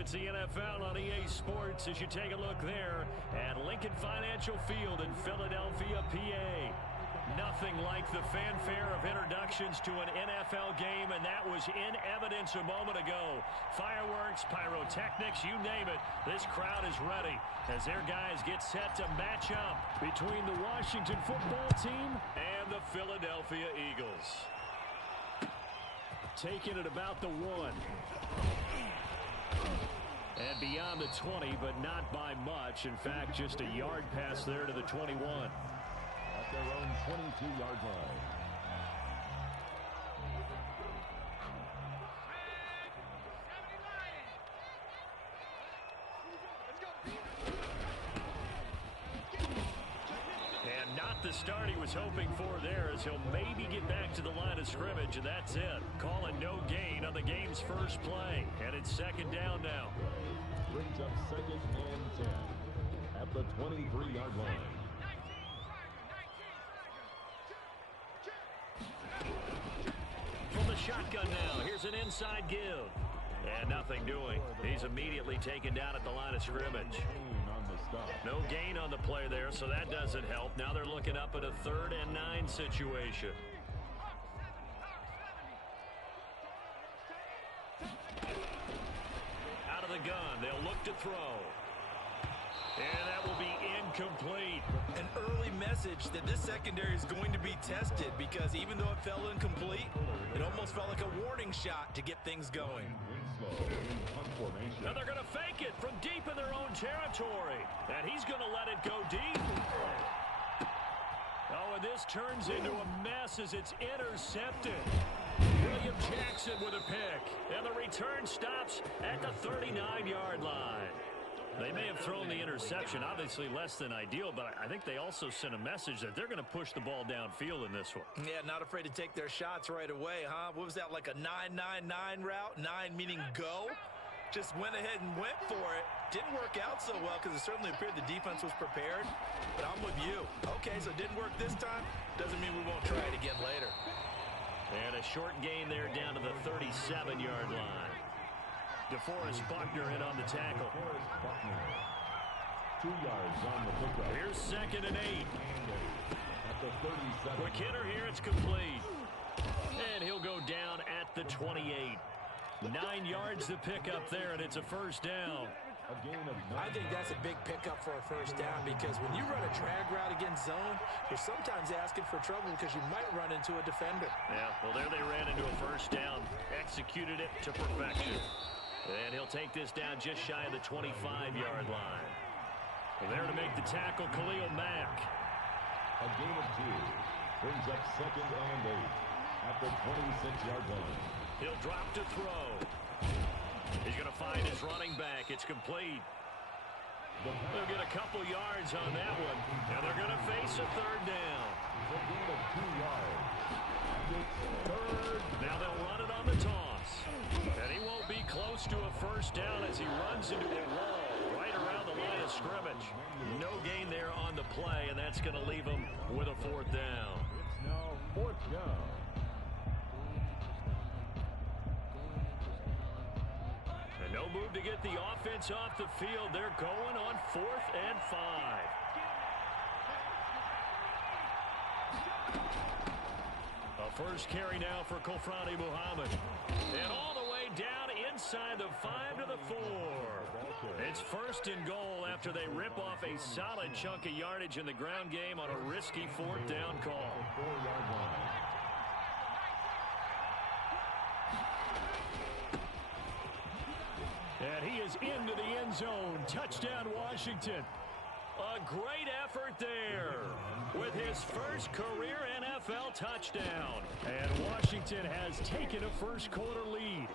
It's the NFL on EA Sports as you take a look there at Lincoln Financial Field in Philadelphia, PA. Nothing like the fanfare of introductions to an NFL game, and that was in evidence a moment ago. Fireworks, pyrotechnics, you name it. This crowd is ready as their guys get set to match up between the Washington football team and the Philadelphia Eagles. Taking it about the 1. And beyond the 20, but not by much. In fact, just a yard pass there to the 21. At their own 22-yard line. And not the start he was hoping for there, as he'll maybe get back to the line of scrimmage, and that's it. Calling no gain on the game's first play. And it's second down now. Brings up 2nd and 10 at the 23-yard line. From the shotgun now, here's an inside give. And nothing doing. He's immediately taken down at the line of scrimmage. No gain on the play there, so that doesn't help. Now they're looking up at a 3rd and 9 situation. Out of the gun, they'll look to throw. And that will be incomplete. An early message that this secondary is going to be tested, because even though it fell incomplete, it almost felt like a warning shot to get things going. Now they're going to fake it from deep in their own territory. And he's going to let it go deep. Oh, and this turns into a mess as it's intercepted. William Jackson with a pick. And the return stops at the 39-yard line. They may have thrown the interception, obviously less than ideal, but I think they also sent a message that they're going to push the ball downfield in this one. Yeah, not afraid to take their shots right away, huh? What was that, like a 9-9-9 route? 9 meaning go? Just went ahead and went for it. Didn't work out so well because it certainly appeared the defense was prepared, but I'm with you. Okay, so it didn't work this time. Doesn't mean we won't try it again later. And a short gain there down to the 37-yard line. DeForest Buckner in on the tackle. 2 yards on the pickup. Here's 2nd and 8. At the 37. Quick hitter here, it's complete. And he'll go down at the 28. 9 yards to pick up there, and it's a first down. I think that's a big pickup for a first down, because when you run a drag route against zone, you're sometimes asking for trouble because you might run into a defender. Yeah, well, there they ran into a first down. Executed it to perfection. And he'll take this down just shy of the 25-yard line. Well, there to make the tackle, Khalil Mack. A gain of 2. Brings up 2nd and 8 at the 26-yard line. He'll drop to throw. He's going to find his running back. It's complete. They'll get a couple yards on that one. And they're going to face a 3rd down. A gain of 2 yards. Now they'll run it on the toss. And he won't be close to a first down as he runs into a wall right around the line of scrimmage. No gain there on the play, and that's going to leave him with a 4th down. It's now 4th down. And no move to get the offense off the field. They're going on 4th and 5. A first carry now for Kofrani Muhammad. And all the way down inside the 5 to the 4. It's 1st and goal after they rip off a solid chunk of yardage in the ground game on a risky 4th down call. And he is into the end zone. Touchdown, Washington. A great effort there with his first career NFL touchdown. And Washington has taken a first-quarter lead.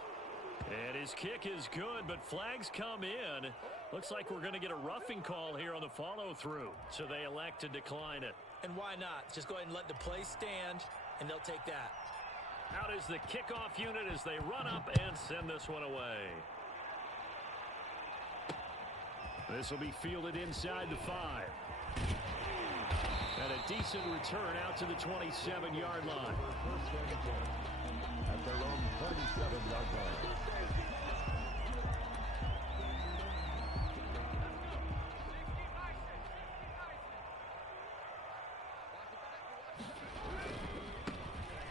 And his kick is good, but flags come in. Looks like we're going to get a roughing call here on the follow-through. So they elect to decline it. And why not? Just go ahead and let the play stand, and they'll take that. Out is the kickoff unit as they run up and send this one away. This will be fielded inside the 5. And a decent return out to the 27-yard line. At their own 27-yard line.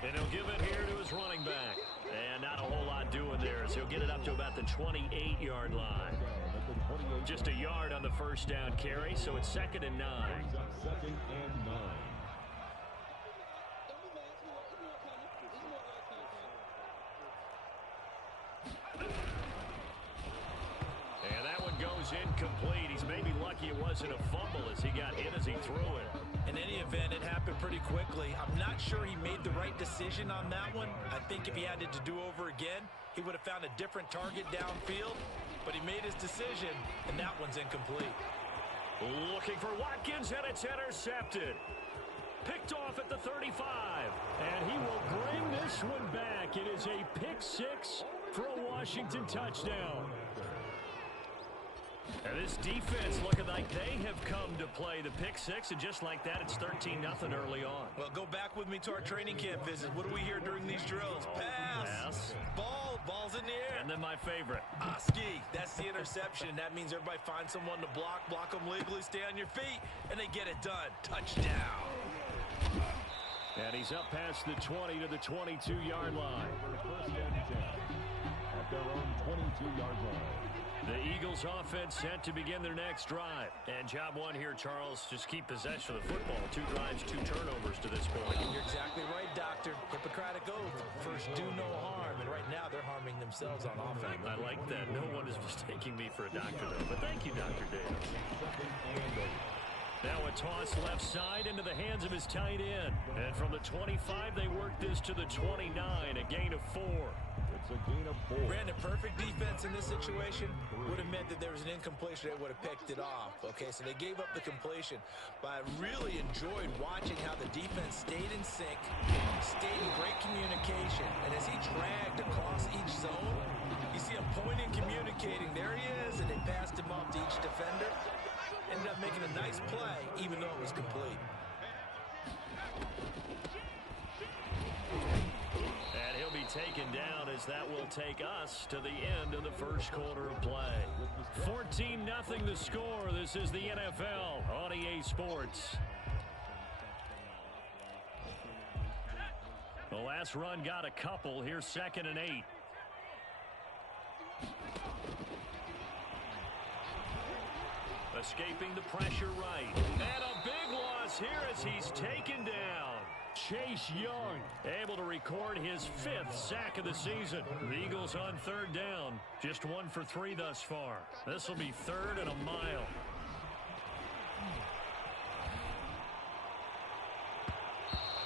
And he'll give it here to his running back. And not a whole lot doing there as he'll get it up to about the 28-yard line. Just a yard on the first down carry, so it's 2nd and 9. Second and 9. And that one goes incomplete. He's maybe lucky it wasn't a fumble as he got hit as he threw it. In any event, it happened pretty quickly. I'm not sure he made the right decision on that one. I think if he had it to do over again, he would have found a different target downfield. But he made his decision, and that one's incomplete. Looking for Watkins, and it's intercepted. Picked off at the 35. And he will bring this one back. It is a pick six for a Washington touchdown. And this defense looking like they have come to play the pick six, and just like that, it's 13-0 early on. Well, go back with me to our training camp visit. What do we hear during these drills? Pass. Ball's in the air. And then my favorite. Ski. That's the interception. That means everybody finds someone to block them legally, stay on your feet, and they get it done. Touchdown. And he's up past the 20 to the 22-yard line. First and 10 at their own 22-yard line. The Eagles offense set to begin their next drive. And job one here, Charles, just keep possession of the football. 2 drives, 2 turnovers to this point. You're exactly right, Doctor. Hippocratic oath. First, do no harm. And right now, they're harming themselves on offense. I like that. No one is mistaking me for a doctor, though. But thank you, Dr. Davis. Now a toss left side into the hands of his tight end. And from the 25, they work this to the 29, a gain of 4. It's a gain of 4. Brandon, perfect defense in this situation would have meant that there was an incompletion. They would have picked it off. Okay, so they gave up the completion. But I really enjoyed watching how the defense stayed in sync, stayed in great communication. And as he dragged across each zone, you see him pointing, communicating. There he is, and they passed him off to each defender. Ended up making a nice play, even though it was complete. And he'll be taken down as that will take us to the end of the first quarter of play. 14-0 the score. This is the NFL on EA Sports. The last run got a couple. Here's 2nd and 8. Escaping the pressure right. And a big loss here as he's taken down. Chase Young able to record his 5th sack of the season. The Eagles on 3rd down. Just 1 for 3 thus far. This will be 3rd and a mile.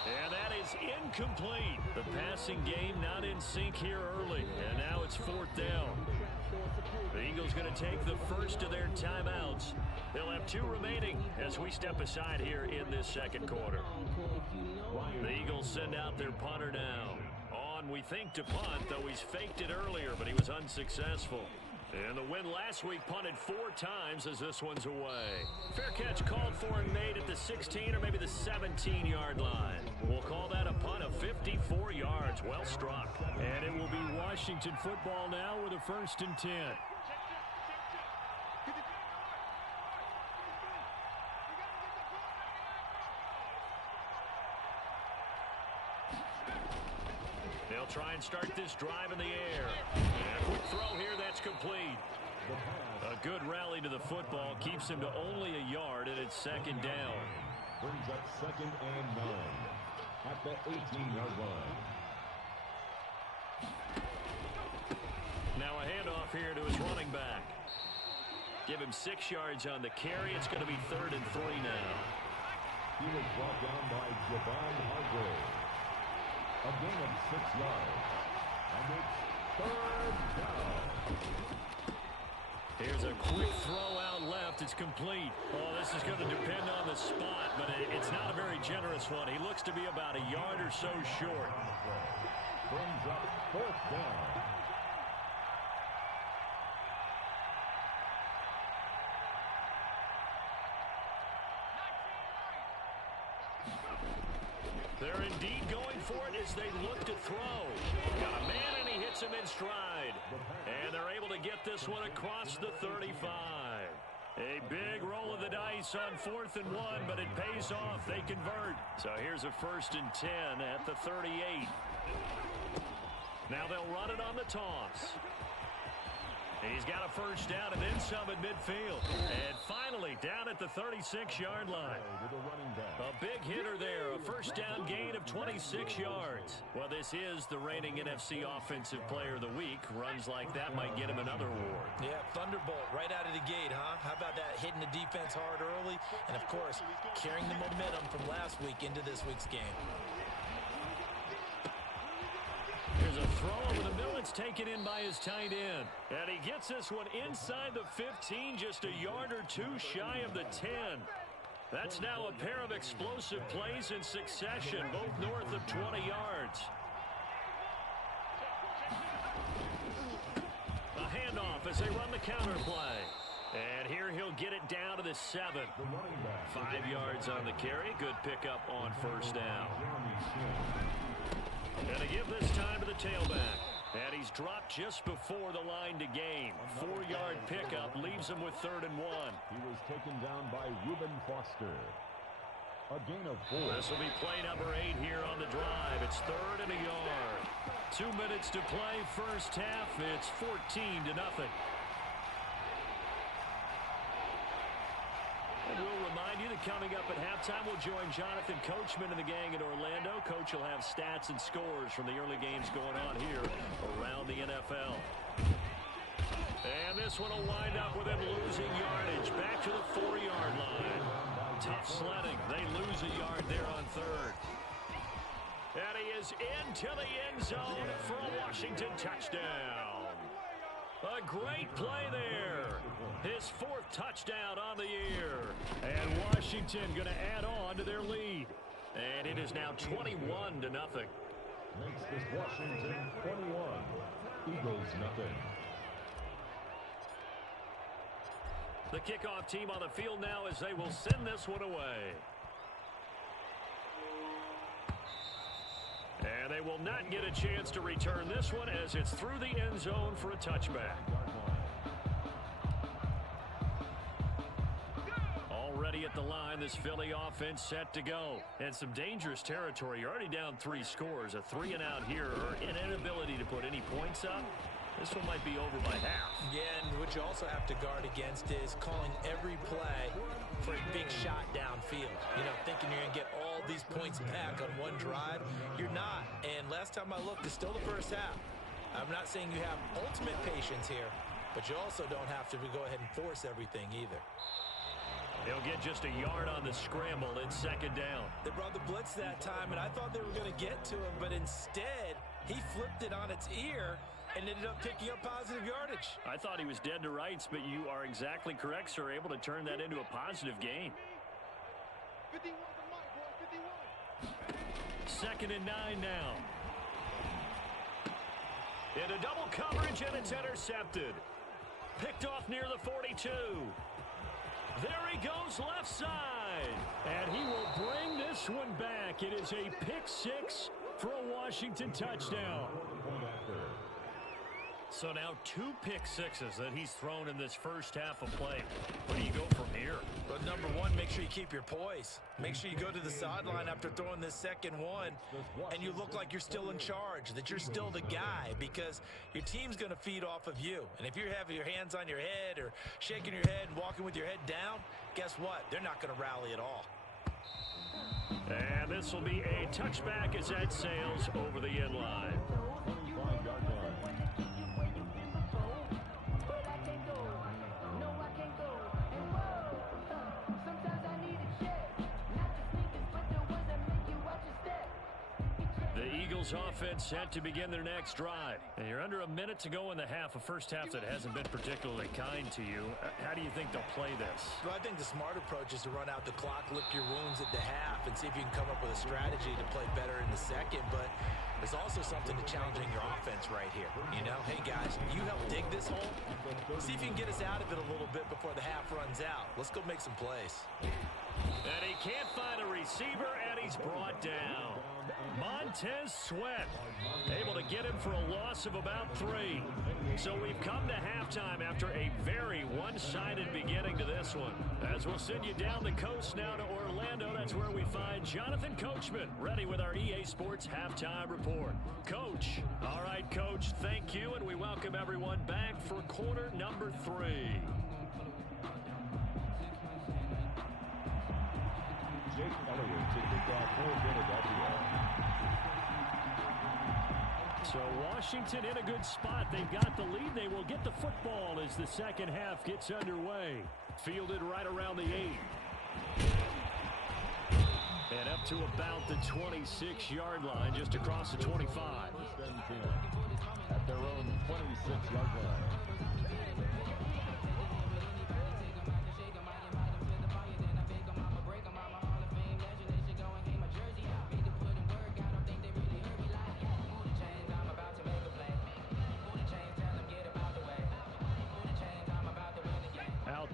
And that is incomplete. The passing game not in sync here early. And now it's 4th down. The Eagles going to take the first of their timeouts. They'll have 2 remaining as we step aside here in this second quarter. The Eagles send out their punter now. On, we think, to punt, though he's faked it earlier, but he was unsuccessful. And the win last week punted 4 times as this one's away. Fair catch called for and made at the 16 or maybe the 17-yard line. We'll call that a punt of 54 yards. Well struck. And it will be Washington football now with a 1st and 10. They'll try and start this drive in the air. And a quick throw here, that's complete. A good rally to the football keeps him to only a yard, and it's 2nd down. Brings up 2nd and 9 at the 18-yard line. Now a handoff here to his running back. Give him 6 yards on the carry. It's going to be 3rd and 3 now. He was brought down by Javon Hargrave. A gain of 6 yards. And it's 3rd down. Here's a quick throw out left. It's complete. Oh, this is going to depend on the spot, but it's not a very generous one. He looks to be about a yard or so short. Brings up 4th down. They're indeed going for it as they look to throw. Got a man, and he hits him in stride. And they're able to get this one across the 35. A big roll of the dice on 4th and 1, but it pays off. They convert. So here's a 1st and 10 at the 38. Now they'll run it on the toss. He's got a 1st down and then some at midfield. And finally down at the 36-yard line. A big hitter there. A 1st down gain of 26 yards. Well, this is the reigning NFC Offensive Player of the Week. Runs like that might get him another award. Yeah, thunderbolt right out of the gate, huh? How about that, hitting the defense hard early? And, of course, carrying the momentum from last week into this week's game. Here's a throw over the middle. It's taken in by his tight end. And he gets this one inside the 15, just a yard or two shy of the 10. That's now a pair of explosive plays in succession, both north of 20 yards. A handoff as they run the counter play. And here he'll get it down to the 7. 5 yards on the carry. Good pickup on 1st down. And to give this time to the tailback. And he's dropped just before the line to gain. 4-yard pickup leaves him with 3rd and 1. He was taken down by Reuben Foster. A gain of 4. This will be play number 8 here on the drive. It's 3rd and a yard. 2 minutes to play, first half. It's 14-0. And we'll remind you that coming up at halftime, we'll join Jonathan Coachman and the gang in Orlando. Coach will have stats and scores from the early games going on here around the NFL. And this one will wind up with him losing yardage back to the 4-yard line. Tough sledding. They lose a yard there on 3rd. And he is into the end zone for a Washington touchdown. A great play there. His 4th touchdown on the year. And Washington going to add on to their lead. And it is now 21-0. Makes this Washington 21. Eagles nothing. The kickoff team on the field now as they will send this one away. And they will not get a chance to return this one as it's through the end zone for a touchback. Already at the line, this Philly offense set to go. And some dangerous territory. You're already down 3 scores. A 3-and-out here or an inability to put any points up. This one might be over by half. Yeah, and what you also have to guard against is calling every play for a big shot downfield. You know, thinking you're going to get all these points back on one drive. You're not. And last time I looked, it's still the first half. I'm not saying you have ultimate patience here, but you also don't have to go ahead and force everything either. They'll get just a yard on the scramble. It's 2nd down. They brought the blitz that time, and I thought they were going to get to him, but instead, he flipped it on its ear and ended up picking up positive yardage. I thought he was dead to rights, but you are exactly correct, sir. Able to turn that into a positive gain. 2nd and 9 now. Into double coverage, and it's intercepted. Picked off near the 42. There he goes left side. And he will bring this one back. It is a pick 6 for a Washington touchdown. So now 2 pick 6s that he's thrown in this first half of play. Where do you go from here? But number 1, make sure you keep your poise. Make sure you go to the sideline after throwing this 2nd one, and you look like you're still in charge, that you're still the guy, because your team's going to feed off of you. And if you're having your hands on your head or shaking your head and walking with your head down, guess what? They're not going to rally at all. And this will be a touchback as that sails over the end line. 25-yard line. Offense set to begin their next drive. And you're under a minute to go in the half, a first half that hasn't been particularly kind to you. How do you think they'll play this? Well, I think the smart approach is to run out the clock, lick your wounds at the half, and see if you can come up with a strategy to play better in the second. But there's also something to challenging your offense right here. You know, hey, guys, you help dig this hole. See if you can get us out of it a little bit before the half runs out. Let's go make some plays. And he can't find a receiver, and he's brought down. Montez Sweat able to get him for a loss of about 3. So we've come to halftime after a very one-sided beginning to this one. As we'll send you down the coast now to Orlando, that's where we find Jonathan Coachman ready with our EA Sports Halftime Report. Coach. All right, Coach, thank you, and we welcome everyone back for quarter number 3. Jake Elliott to kick off for Philadelphia. So Washington in a good spot. They've got the lead. They will get the football as the second half gets underway. Fielded right around the 8. And up to about the 26-yard line, just across the 25. At their own 26-yard line.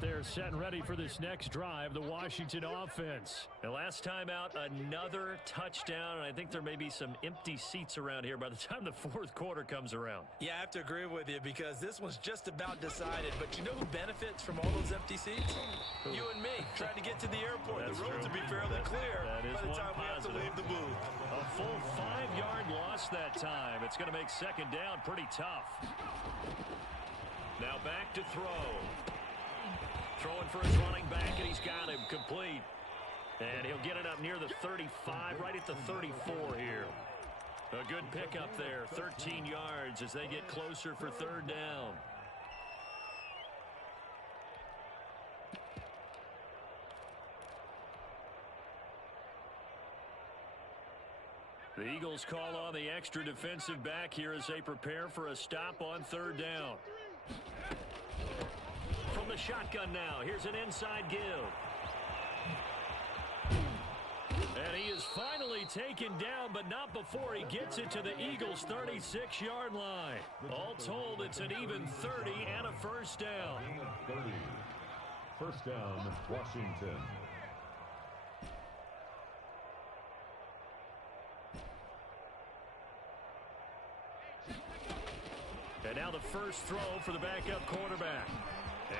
They're set and ready for this next drive, the Washington offense. And last time out, another touchdown, and I think there may be some empty seats around here by the time the fourth quarter comes around. Yeah, I have to agree with you because this one's just about decided. But you know who benefits from all those empty seats? You and me, trying to get to the airport. That's the roads true. will be fairly clear that by the time we have to leave the booth. A full 5-yard loss that time. It's going to make second down pretty tough. Now back to throw. Throwing for his running back, and he's got him complete. And he'll get it up near the 35, right at the 34 here. A good pickup there, 13 yards as they get closer for third down. The Eagles call on the extra defensive back here as they prepare for a stop on third down. From the shotgun now, here's an inside give. And he is finally taken down, but not before he gets it to the Eagles' 36-yard line. All told, it's an even 30 and a first down. 30. First down, Washington. And now the first throw for the backup quarterback.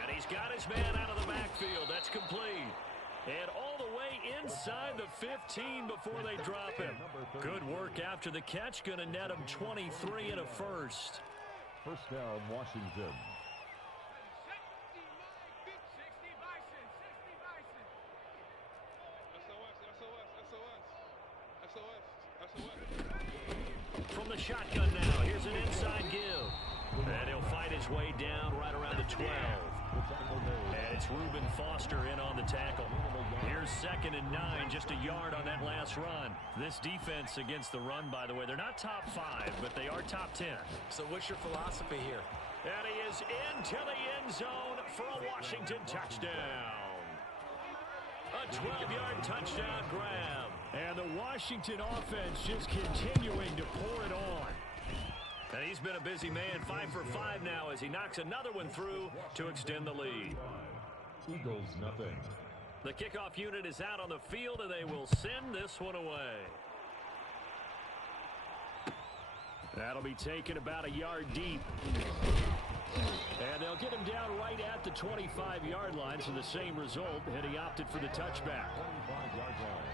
And he's got his man out of the backfield. That's complete. And all the way inside the 15 before they drop him. Good work after the catch. Going to net him 23 and a first. First down, Washington. From the shotgun now, here's an inside give. And he'll fight his way down right around the 12. And it's Reuben Foster in on the tackle. Here's 2nd and 9, just a yard on that last run. This defense against the run, by the way, they're not top 5, but they are top 10. So what's your philosophy here? And he is into the end zone for a Washington touchdown. A 12-yard touchdown grab. And the Washington offense just continuing to pour it on. And he's been a busy man, 5 for 5 now as he knocks another one through to extend the lead. Eagles nothing. The kickoff unit is out on the field, and they will send this one away. That'll be taken about a yard deep. And they'll get him down right at the 25-yard line, so the same result, and he opted for the touchback. 25-yard line.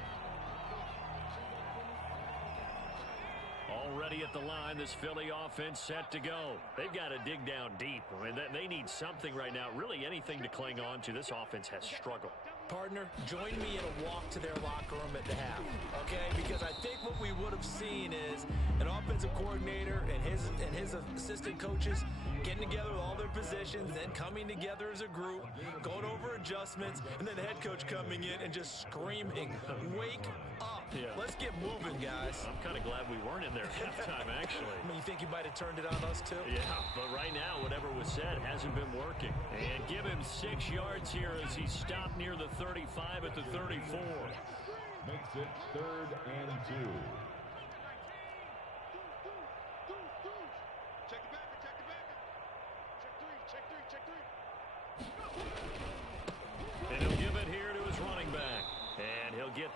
Already at the line, this Philly offense set to go. They've got to dig down deep. I mean, they need something right now, really anything to cling on to. This offense has struggled. Partner, join me in a walk to their locker room at the half, okay? Because I think what we would have seen is an offensive coordinator and his assistant coaches getting together with all their positions, then coming together as a group, going over adjustments, and then the head coach coming in and just screaming, "Wake up. Yeah. Let's get moving, guys." I'm kind of glad we weren't in there at halftime, actually. I mean, you think you might have turned it on us, too? Yeah, but right now, whatever was said hasn't been working. And give him 6 yards here as he stopped near the 35 at the 34. Makes it 3rd and 2. And he'll give it here to his running back.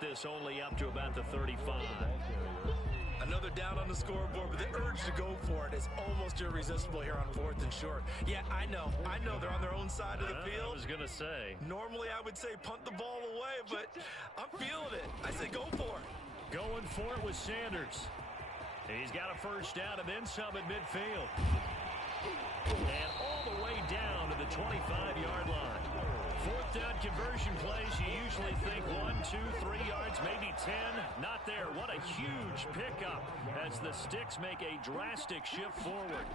this only up to about the 35. Another down on the scoreboard, but the urge to go for it is almost irresistible here on 4th and short. Yeah, I know they're on their own side of the field. I was going to say. Normally, I would say punt the ball away, but I'm feeling it. I say go for it. Going for it with Sanders. He's got a first down and then some at midfield. And all the way down to the 25-yard line. 4th down conversion plays, you usually think 1, 2, 3 yards, maybe 10. Not there. What a huge pickup as the Sticks make a drastic shift forward.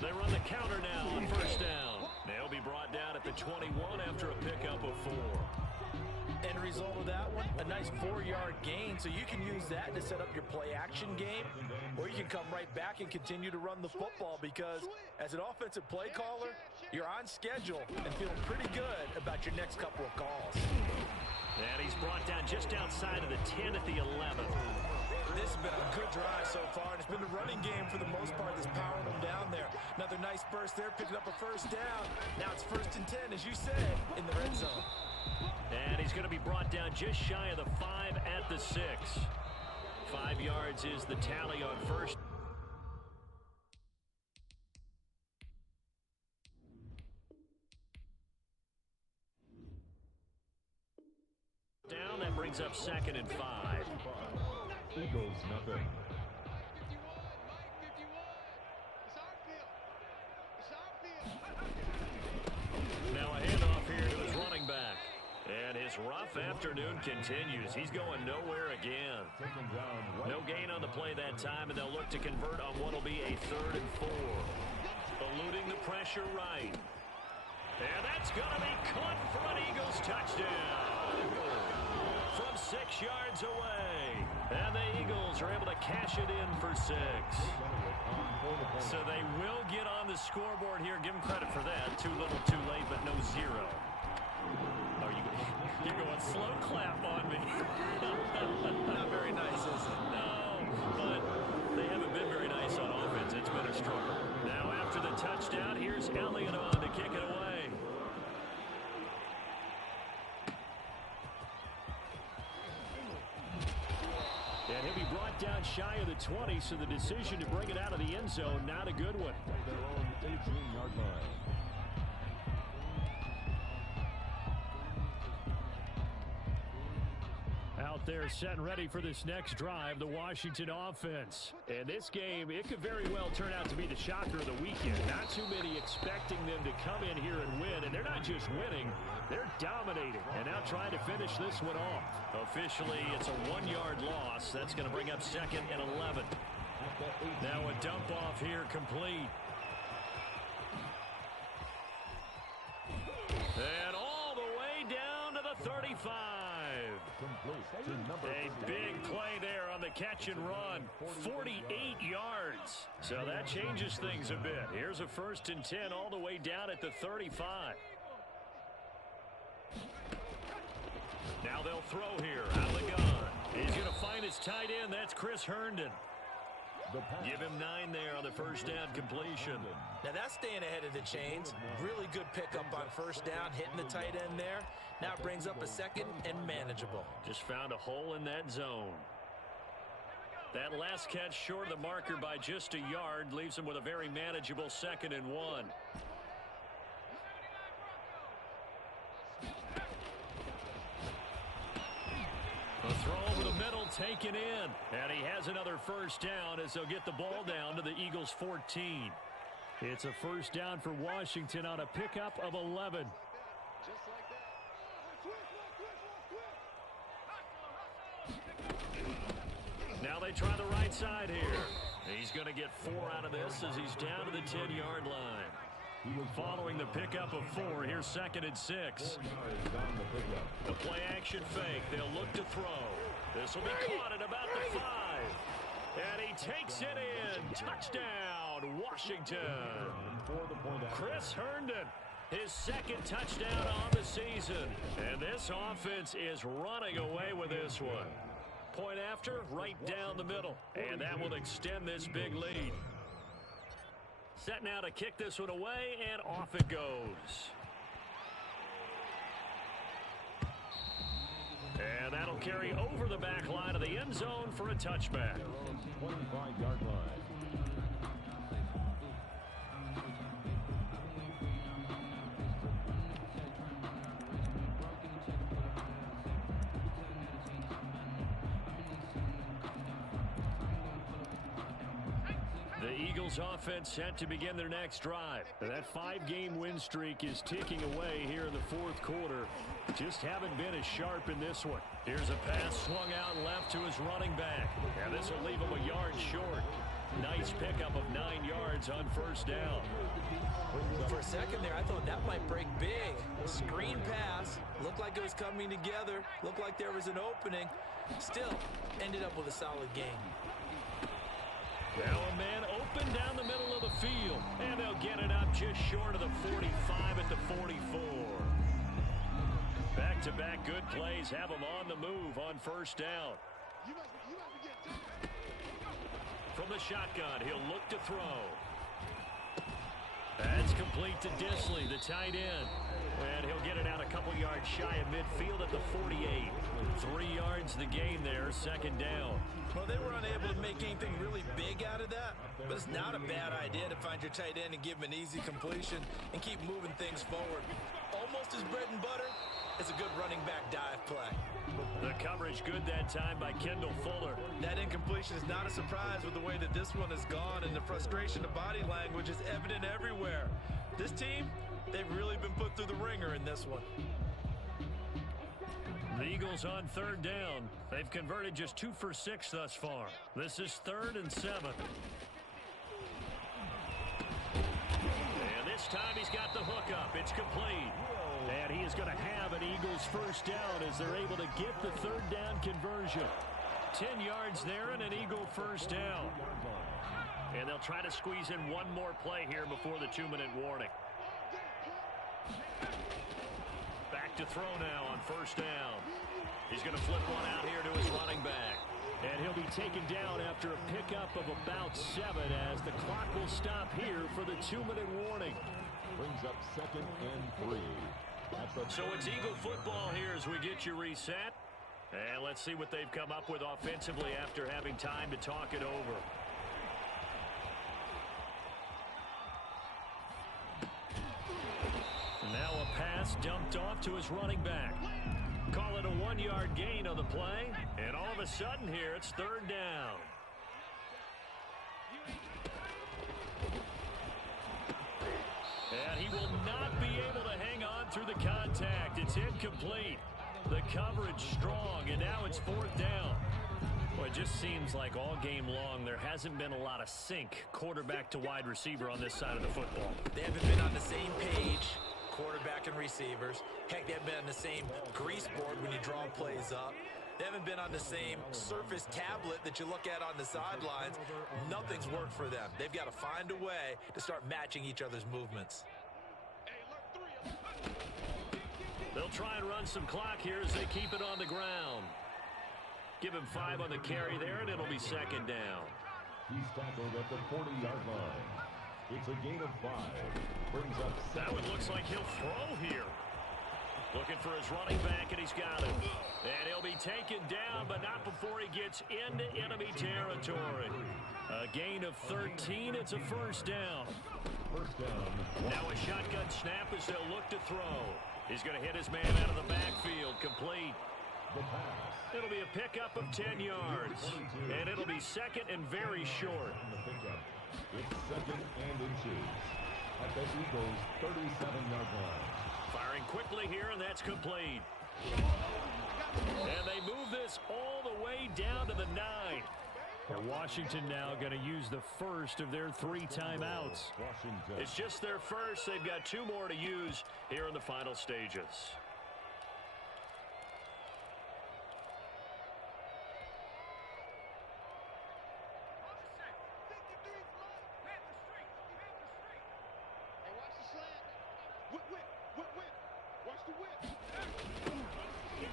They run the counter now on first down. They'll be brought down at the 21 after a pickup of 4. End result of that one, a nice 4-yard gain, so you can use that to set up your play-action game, or you can come right back and continue to run the football because as an offensive play caller, you're on schedule and feeling pretty good about your next couple of calls. And he's brought down just outside of the 10 at the 11. This has been a good drive so far, and it's been the running game for the most part that's powering them down there. Another nice burst there, picking up a first down. Now it's 1st and 10, as you said, in the red zone. And he's going to be brought down just shy of the 5 at the 6. 5 yards is the tally on first. Down, that brings up 2nd and 5. Eagles nothing. Now a handoff here to his running back. And his rough afternoon continues. He's going nowhere again. No gain on the play that time, and they'll look to convert on what will be a 3rd and 4. Eluding the pressure right. And that's going to be caught for an Eagles touchdown. From 6 yards away. And the Eagles are able to cash it in for 6. So they will get on the scoreboard here. Give them credit for that. Too little, too late, but no 0. Oh, you're going slow clap on me. Not very nice, is it? No, but they haven't been very nice on offense. It's been a struggle. Now after the touchdown, here's Elliott on to kick it away. And he'll be brought down shy of the 20, so the decision to bring it out of the end zone, not a good one. Their own 18-yard line. Out there set and ready for this next drive, the Washington offense. And this game, it could very well turn out to be the shocker of the weekend. Not too many expecting them to come in here and win. And they're not just winning, they're dominating. And now trying to finish this one off. Officially, it's a 1-yard loss. That's going to bring up 2nd and 11. Now a dump off here complete. And all the way down to the 35. A big play there on the catch and run. 48 yards. So that changes things a bit. Here's a 1st and 10 all the way down at the 35. Now they'll throw here out of the gun. He's going to find his tight end. That's Chris Herndon. Give him 9 there on the first down completion. Now that's staying ahead of the chains. Really good pickup on first down, hitting the tight end there. Now it brings up a 2nd and manageable. Just found a hole in that zone. That last catch short of the marker by just a yard leaves him with a very manageable 2nd and 1. A throw over the middle taken in. And he has another first down as they'll get the ball down to the Eagles' 14. It's a first down for Washington on a pickup of 11. Now they try the right side here. He's going to get 4 out of this as he's down to the 10-yard line. Following the pickup of 4, here's 2nd and 6. The play action fake. They'll look to throw. This will be caught at about the 5. And he takes it in. Touchdown, Washington. Chris Herndon, his 2nd touchdown on the season. And this offense is running away with this one. Point after, right down the middle. And that will extend this big lead. Set now to kick this one away, and off it goes. And that'll carry over the back line of the end zone for a touchback. 25-yard line. The Eagles offense set to begin their next drive. That 5-game win streak is ticking away here in the fourth quarter. Just haven't been as sharp in this one. Here's a pass swung out left to his running back. And this will leave him a yard short. Nice pickup of 9 yards on first down. For a second there, I thought that might break big. Screen pass. Looked like it was coming together. Looked like there was an opening. Still, ended up with a solid game. Now a man open down the middle of the field. And they'll get it up just short of the 45 at the 44. Back-to-back good plays have him on the move on first down. From the shotgun, he'll look to throw. That's complete to Disley, the tight end. And he'll get it out a couple yards shy of midfield at the 48. 3 yards the gain there, second down. Well, they were unable to make anything really big out of that, but it's not a bad idea to find your tight end and give him an easy completion and keep moving things forward. Almost as bread and butter as a good running back dive play. The coverage good that time by Kendall Fuller. That incompletion is not a surprise with the way that this one has gone, and the frustration of body language is evident everywhere. This team, they've really been put through the ringer in this one. The Eagles on third down. They've converted just 2 for 6 thus far. This is 3rd and 7. And this time he's got the hook up. It's complete. And he is going to have an Eagles first down as they're able to get the third down conversion. 10 yards there and an Eagle first down. And they'll try to squeeze in one more play here before the 2-minute warning. Back to throw now on first down. He's going to flip one out here to his running back. And he'll be taken down after a pickup of about 7 as the clock will stop here for the 2-minute warning. Brings up 2nd and 3. So it's Eagle football here as we get you reset. And let's see what they've come up with offensively after having time to talk it over. Now a pass dumped off to his running back. Call it a 1-yard gain on the play. And all of a sudden here, it's third down. And he will not be able to hang on through the contact. It's incomplete. The coverage strong, and now it's 4th down. Well, it just seems like all game long there hasn't been a lot of sync quarterback to wide receiver on this side of the football. They haven't been on the same page, quarterback and receivers. Heck, they haven't been on the same grease board when you draw plays up. They haven't been on the same surface tablet that you look at on the sidelines. Nothing's worked for them. They've got to find a way to start matching each other's movements. They'll try and run some clock here as they keep it on the ground. Give him 5 on the carry there, and it'll be second down. He's tackled at the 40-yard line. It's a gain of 5. Brings up 7. That one looks like he'll throw here. Looking for his running back, and he's got him. And he'll be taken down, but not before he gets into enemy territory. A gain of 13. It's a first down. First down. Now a shotgun snap as they'll look to throw. He's going to hit his man out of the backfield. Complete. The pass. It'll be a pickup of 10 yards. And it'll be second and very short. It's 2nd and inches. At the Eagles' 37-yard line. Firing quickly here, and that's complete. And they move this all the way down to the 9. And Washington now going to use the first of their 3 timeouts. It's just their first. They've got 2 more to use here in the final stages.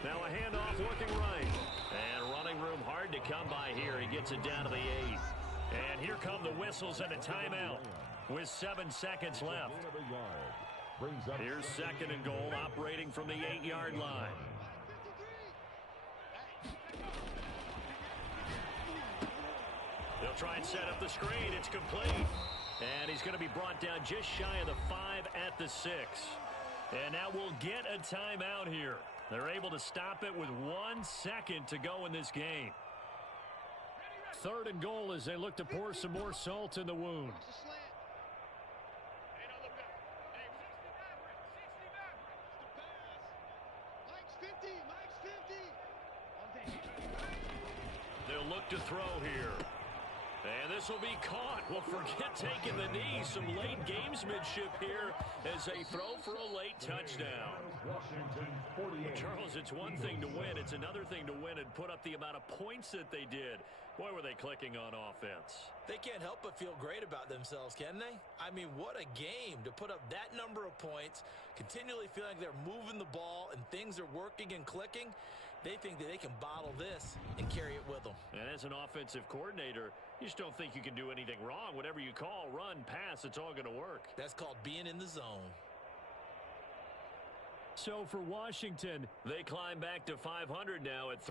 Now a handoff looking right. And running room hard to come by here. He gets it down to the 8. And here come the whistles and a timeout with 7 seconds left. Here's 2nd and goal operating from the 8-yard line. They'll try and set up the screen. It's complete. And he's going to be brought down just shy of the 5 at the 6. And now we'll get a timeout here. They're able to stop it with 1 second to go in this game. 3rd and goal as they look to pour some more salt in the wound. They'll look to throw here. And this will be caught. Well, forget taking the knee. Some late gamesmanship here as they throw for a late touchdown. Washington 48. Charles, it's one thing to win. It's another thing to win and put up the amount of points that they did. Boy, were they clicking on offense. They can't help but feel great about themselves, can they? I mean, what a game to put up that number of points, continually feeling like they're moving the ball and things are working and clicking. They think that they can bottle this and carry it with them. And as an offensive coordinator, you just don't think you can do anything wrong. Whatever you call, run, pass, it's all going to work. That's called being in the zone. So for Washington, they climb back to 500 now at 3.